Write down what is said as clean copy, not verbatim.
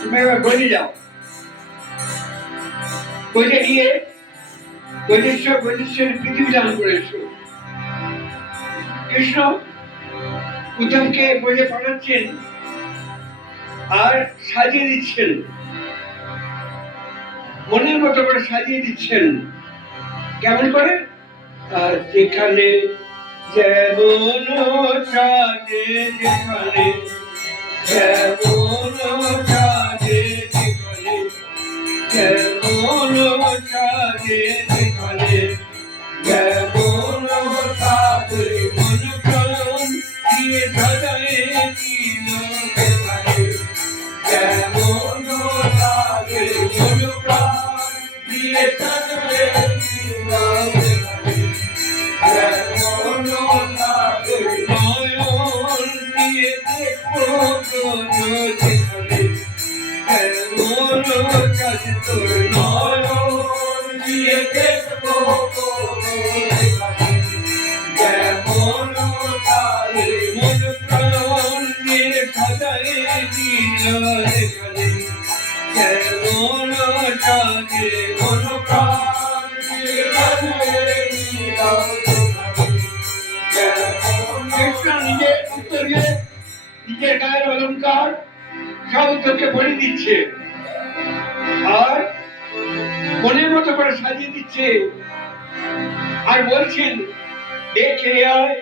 তুমি এবার বলে যাও বলে গিয়ে বৈদেশ্বর পৃথিবী দান করেছো। কৃষ্ণ উদ্ধবকে বলে পাঠাচ্ছেন আর সাজিয়ে দিচ্ছেন, মনের মতো করে সাজিয়ে দিচ্ছেন। কেমন করে? যেখানে যেমন সাজে, যেখানে যেমন সাজে, যেখানে যেমন সাজে, যেখানে যেমন সাজে, মন প্রাণ দিয়ে সাজায় দিল, যেখানে যেমন সাজে, মন প্রাণ দিয়ে সাজায় দিল, যেমন সাজে, নয়ন দিয়ে দেখো যেখানে যেমন সাজে, তোর নয়ন দিয়ে দেখো যেমন সাজে, মন প্রাণ দিয়ে সাজায় দিল, যেখানে যেমন সাজে, মন প্রাণ দিয়ে সাজায় দিল। কৃষ্ণ নিজের উত্তরে নিজের গায়ের অলঙ্কার সব উত্তরকে বলে দিচ্ছে আর মনের মতো করে সাজিয়ে দিচ্ছে আর বলছেন দেখে আয়